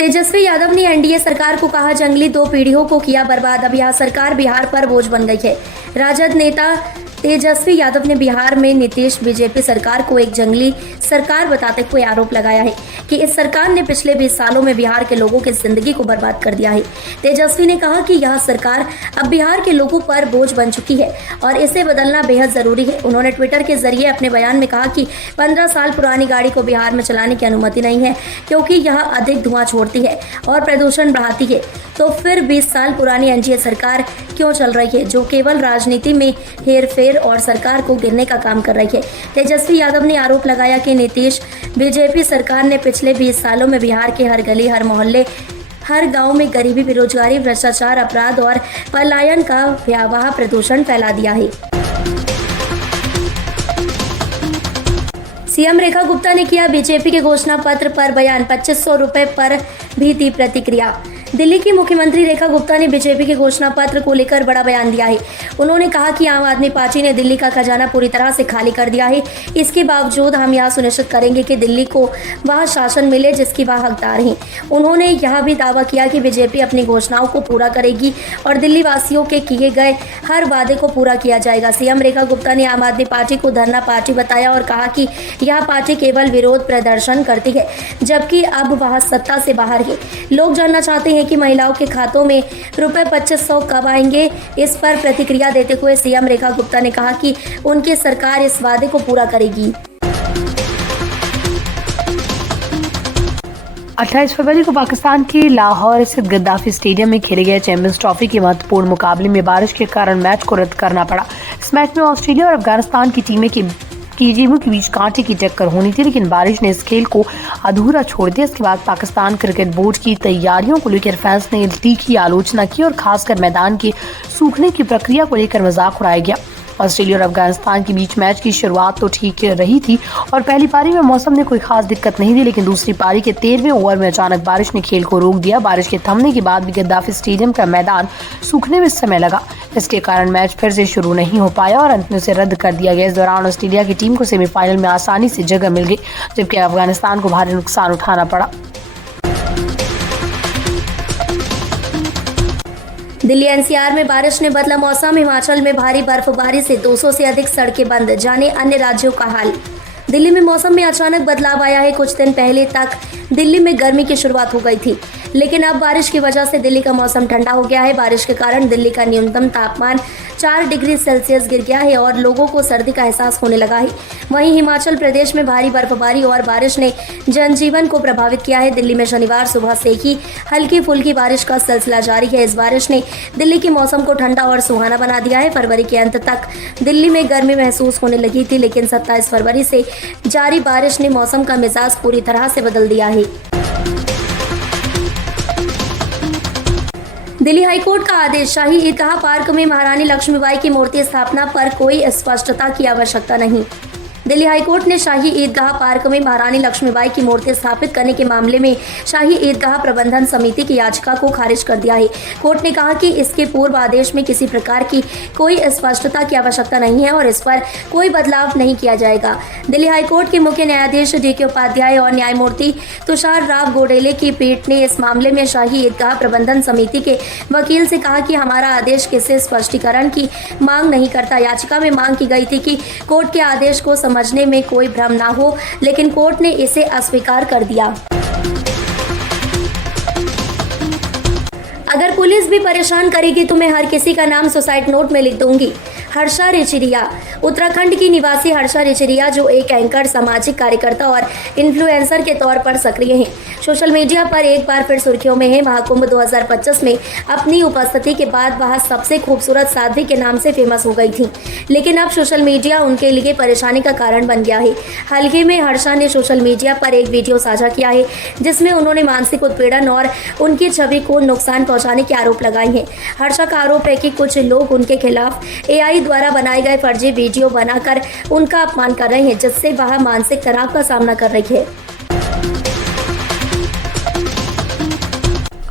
तेजस्वी यादव ने एनडीए सरकार को कहा जंगली, 2 पीढ़ियों को किया बर्बाद, अब यह सरकार बिहार पर बोझ बन गई है। राजद नेता तेजस्वी यादव ने बिहार में नीतीश बीजेपी सरकार को एक जंगली सरकार बताते हुए आरोप लगाया है कि इस सरकार ने पिछले 20 सालों में बिहार के लोगों की जिंदगी को बर्बाद कर दिया है। तेजस्वी ने कहा कि यह सरकार अब बिहार के लोगों पर बोझ बन चुकी है और इसे बदलना बेहद जरूरी है। उन्होंने ट्विटर के जरिए अपने बयान में कहा कि 15 साल पुरानी गाड़ी को बिहार में चलाने की अनुमति नहीं है क्योंकि यह अधिक धुआं छोड़ती है और प्रदूषण बढ़ाती है। तो फिर 20 साल पुरानी एनडीए सरकार क्यों चल रही है जो केवल राजनीति में हेरफेर और सरकार को गिरने का काम कर रही है। तेजस्वी यादव ने आरोप लगाया कि नीतीश बीजेपी सरकार ने पिछले 20 सालों में बिहार के हर गली, हर मोहल्ले, हर गांव में गरीबी, बेरोजगारी, भ्रष्टाचार, अपराध और पलायन का भयावह प्रदूषण फैला दिया है। सीएम रेखा गुप्ता ने किया बीजेपी के घोषणा पत्र पर बयान, 2500 रुपए पर भी दी प्रतिक्रिया। दिल्ली की मुख्यमंत्री रेखा गुप्ता ने बीजेपी के घोषणा पत्र को लेकर बड़ा बयान दिया है। उन्होंने कहा कि आम आदमी पार्टी ने दिल्ली का खजाना पूरी तरह से खाली कर दिया है। इसके बावजूद हम यह सुनिश्चित करेंगे कि दिल्ली को वह शासन मिले जिसकी वह हकदार है। उन्होंने यह भी दावा किया कि बीजेपी अपनी घोषणाओं को पूरा करेगी और दिल्ली वासियों के किए गए हर वादे को पूरा किया जाएगा। सीएम रेखा गुप्ता ने आम आदमी पार्टी को धरना पार्टी बताया और कहा कि यह पार्टी केवल विरोध प्रदर्शन करती है जबकि अब वह सत्ता से बाहर है। लोग जानना चाहते हैं कि महिलाओं के खातों में रुपए 2500 कब आएंगे। इस पर प्रतिक्रिया देते हुए सीएम रेखा गुप्ता ने कहा कि उनकी सरकार इस वादे को पूरा करेगी। 28 फरवरी को पाकिस्तान के लाहौर स्थित गद्दाफी स्टेडियम में खेले गए चैंपियंस ट्रॉफी के महत्वपूर्ण मुकाबले में बारिश के कारण मैच को रद्द करना पड़ा। इस मैच में ऑस्ट्रेलिया और अफगानिस्तान की टीमों के बीच कांटे की टक्कर होनी थी, लेकिन बारिश ने इस खेल को अधूरा छोड़ दिया। इसके बाद पाकिस्तान क्रिकेट बोर्ड की तैयारियों को लेकर फैंस ने तीखी आलोचना की और खासकर मैदान के सूखने की प्रक्रिया को लेकर मजाक उड़ाया गया। ऑस्ट्रेलिया और अफगानिस्तान के बीच मैच की शुरुआत तो ठीक रही थी और पहली पारी में मौसम ने कोई खास दिक्कत नहीं दी, लेकिन दूसरी पारी के 13वें ओवर में अचानक बारिश ने खेल को रोक दिया। बारिश के थमने के बाद भी गद्दाफी स्टेडियम का मैदान सूखने में समय लगा। इसके कारण मैच फिर से शुरू नहीं हो पाया और अंत में उसे रद्द कर दिया गया। इस दौरान ऑस्ट्रेलिया की टीम को सेमीफाइनल में आसानी से जगह मिल गई, जबकि अफगानिस्तान को भारी नुकसान उठाना पड़ा। दिल्ली एनसीआर में बारिश ने बदला मौसम, हिमाचल में भारी बर्फबारी से 200 से अधिक सड़कें बंद, जाने अन्य राज्यों का हाल। दिल्ली में मौसम में अचानक बदलाव आया है। कुछ दिन पहले तक दिल्ली में गर्मी की शुरुआत हो गई थी, लेकिन अब बारिश की वजह से दिल्ली का मौसम ठंडा हो गया है। बारिश के कारण दिल्ली का न्यूनतम तापमान 4 डिग्री सेल्सियस गिर गया है और लोगों को सर्दी का एहसास होने लगा है। वहीं हिमाचल प्रदेश में भारी बर्फबारी और बारिश ने जनजीवन को प्रभावित किया है। दिल्ली में शनिवार सुबह से ही हल्की फुल्की बारिश का सिलसिला जारी है। इस बारिश ने दिल्ली के मौसम को ठंडा और सुहाना बना दिया है। फरवरी के अंत तक दिल्ली में गर्मी महसूस होने लगी थी, लेकिन 27 फरवरी से जारी बारिश ने मौसम का मिजाज पूरी तरह से बदल दिया है। दिल्ली हाईकोर्ट का आदेश, शाही ईदगाह पार्क में महारानी लक्ष्मीबाई की मूर्ति स्थापना पर कोई स्पष्टता की आवश्यकता नहीं। दिल्ली हाईकोर्ट ने शाही ईदगाह पार्क में महारानी लक्ष्मीबाई की मूर्ति स्थापित करने के मामले में शाही ईदगाह प्रबंधन समिति की याचिका को खारिज कर दिया है। कोर्ट ने कहा कि इसके पूर्व आदेश में किसी प्रकार की कोई स्पष्टता की आवश्यकता नहीं है और इस पर कोई बदलाव नहीं किया जाएगा। दिल्ली हाईकोर्ट के मुख्य न्यायाधीश DK उपाध्याय और न्यायमूर्ति तुषार राव गोडेले की पीठ ने इस मामले में शाही ईदगाह प्रबंधन समिति के वकील से कहा कि हमारा आदेश किसी स्पष्टीकरण की मांग नहीं करता। याचिका में मांग की गई थी कि कोर्ट के आदेश को समझने में कोई भ्रम ना हो, लेकिन कोर्ट ने इसे अस्वीकार कर दिया। अगर पुलिस भी परेशान करेगी तो मैं हर किसी का नाम सुसाइड नोट में लिख दूंगी। हर्षा रिचरिया, उत्तराखंड की निवासी हर्षा रिचरिया, जो एक एंकर, सामाजिक कार्यकर्ता और इन्फ्लुएंसर के तौर पर सक्रिय हैं, सोशल मीडिया पर एक बार फिर सुर्खियों में है। महाकुंभ 2025 में अपनी उपस्थिति के बाद वह सबसे खूबसूरत साध्वी के नाम से फेमस हो गई थी, लेकिन अब सोशल मीडिया उनके लिए परेशानी का कारण बन गया है। हाल ही में हर्षा ने सोशल मीडिया पर एक वीडियो साझा किया है जिसमें उन्होंने मानसिक उत्पीड़न और उनकी छवि को नुकसान पहुंचाने के आरोप लगाए हैं। हर्षा का आरोप है कि कुछ लोग उनके खिलाफ AI द्वारा बनाए गए फर्जी वीडियो बनाकर उनका अपमान कर रहे हैं, जिससे वह मानसिक तनाव का सामना कर रही है।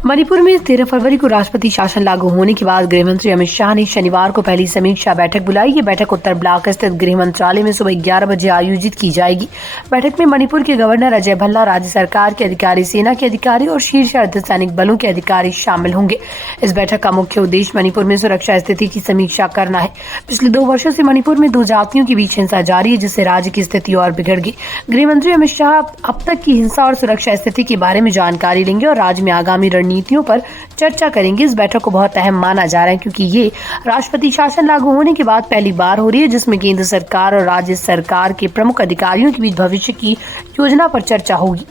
मणिपुर में 13 फरवरी को राष्ट्रपति शासन लागू होने के बाद गृह मंत्री अमित शाह ने शनिवार को पहली समीक्षा बैठक बुलाई। ये बैठक उत्तर ब्लॉक स्थित गृह मंत्रालय में सुबह 11 बजे आयोजित की जाएगी। बैठक में मणिपुर के गवर्नर अजय भल्ला, राज्य सरकार के अधिकारी, सेना के अधिकारी और शीर्ष अर्धसैनिक बलों के अधिकारी शामिल होंगे। इस बैठक का मुख्य उद्देश्य मणिपुर में सुरक्षा स्थिति की समीक्षा करना है। पिछले 2 वर्षों से मणिपुर में 2 जातियों के बीच हिंसा जारी है, जिससे राज्य की स्थिति और बिगड़ गई। गृह मंत्री अमित शाह अब तक की हिंसा और सुरक्षा स्थिति के बारे में जानकारी लेंगे और राज्य में आगामी रणनीतियों पर चर्चा करेंगे। इस बैठक को बहुत अहम माना जा रहा है क्योंकि ये राष्ट्रपति शासन लागू होने के बाद पहली बार हो रही है जिसमें केंद्र सरकार और राज्य सरकार के प्रमुख अधिकारियों के बीच भविष्य की योजना पर चर्चा होगी।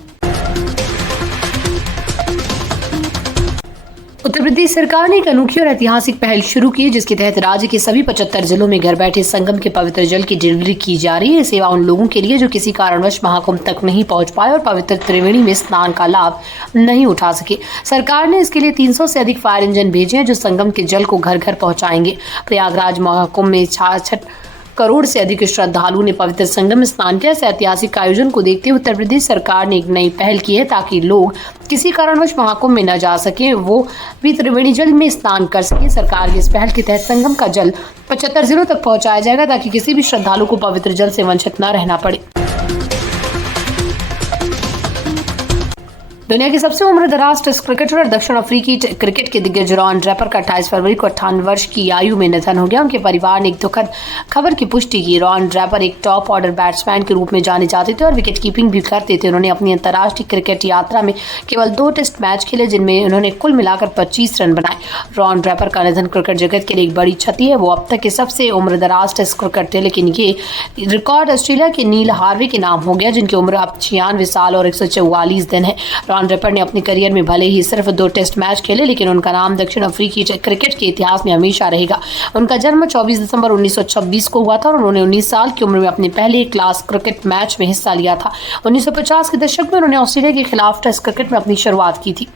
उत्तर प्रदेश सरकार ने एक अनोखी और ऐतिहासिक पहल शुरू की जिसके तहत राज्य के सभी 75 जिलों में घर बैठे संगम के पवित्र जल की डिलीवरी की जा रही है। ये सेवा उन लोगों के लिए जो किसी कारणवश महाकुंभ तक नहीं पहुंच पाए और पवित्र त्रिवेणी में स्नान का लाभ नहीं उठा सके। सरकार ने इसके लिए 300 से अधिक फायर इंजन भेजे हैं जो संगम के जल को घर घर पहुंचाएंगे। प्रयागराज महाकुंभ में 66 करोड़ से अधिक श्रद्धालुओं ने पवित्र संगम में स्नान किया। इस ऐतिहासिक आयोजन को देखते हुए उत्तर प्रदेश सरकार ने एक नई पहल की है ताकि लोग किसी कारणवश महाकुंभ में न जा सके वो भी त्रिवेणी जल में स्नान कर सके। सरकार की इस पहल के तहत संगम का जल 75 जिलों तक पहुंचाया जाएगा ताकि किसी भी श्रद्धालु को पवित्र जल से वंचित न रहना पड़े। दुनिया के सबसे उम्रदराज टेस्ट क्रिकेटर और दक्षिण अफ्रीकी क्रिकेट के दिग्गज रॉन ड्रैपर का 28 फरवरी को 58 वर्ष की आयु में निधन हो गया। उनके परिवार ने एक दुखद खबर की पुष्टि की। रॉन ड्रैपर एक टॉप ऑर्डर बैट्समैन के रूप में जाने जाते थे और विकेट कीपिंग भी करते थे। उन्होंने अपनी अंतर्राष्ट्रीय क्रिकेट यात्रा में केवल 2 टेस्ट मैच खेले जिनमें उन्होंने कुल मिलाकर 25 रन बनाए। रॉन ड्रैपर का निधन क्रिकेट जगत के लिए एक बड़ी क्षति है। वो अब तक के सबसे उम्रदराज टेस्ट क्रिकेटर थे, लेकिन ये रिकॉर्ड ऑस्ट्रेलिया के नील हार्वे के नाम हो गया जिनकी उम्र अब 96 साल और 144 दिन है। रॉन ड्रैपर ने अपनी करियर में भले ही सिर्फ 2 टेस्ट मैच खेले लेकिन उनका नाम दक्षिण अफ्रीकी क्रिकेट के इतिहास में हमेशा रहेगा। उनका जन्म 24 दिसंबर 1926 को हुआ था और उन्होंने 19 साल की उम्र में अपने पहले क्लास क्रिकेट मैच में हिस्सा लिया था। 1950 के दशक में उन्होंने ऑस्ट्रेलिया के खिलाफ टेस्ट क्रिकेट में अपनी शुरुआत की थी।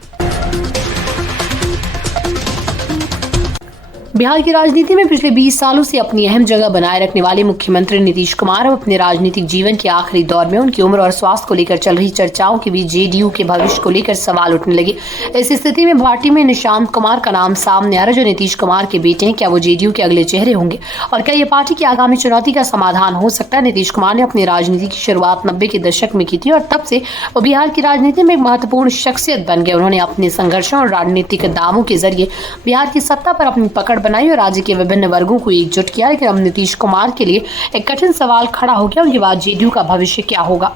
बिहार की राजनीति में पिछले 20 सालों से अपनी अहम जगह बनाए रखने वाले मुख्यमंत्री नीतीश कुमार अब अपने राजनीतिक जीवन के आखिरी दौर में उनकी उम्र और स्वास्थ्य को लेकर चल रही चर्चाओं के बीच जेडीयू के भविष्य को लेकर सवाल उठने लगे। इस स्थिति में पार्टी में निशांत कुमार का नाम सामने आ रहा है जो नीतीश कुमार के बेटे हैं। क्या वो जेडीयू के अगले चेहरे होंगे और क्या ये पार्टी की आगामी चुनौती का समाधान हो सकता है? नीतीश कुमार ने अपनी राजनीति की शुरुआत 90 के दशक में की थी और तब से वो बिहार की राजनीति में एक महत्वपूर्ण शख्सियत बन गए। उन्होंने अपने संघर्षों और राजनीतिक दावों के जरिए बिहार की सत्ता पर अपनी पकड़ बनाई और राज्य के विभिन्न वर्गों को एकजुट किया। लेकिन अब नीतीश कुमार के लिए एक कठिन सवाल खड़ा हो गया, उनके बाद जेडीयू का भविष्य क्या होगा?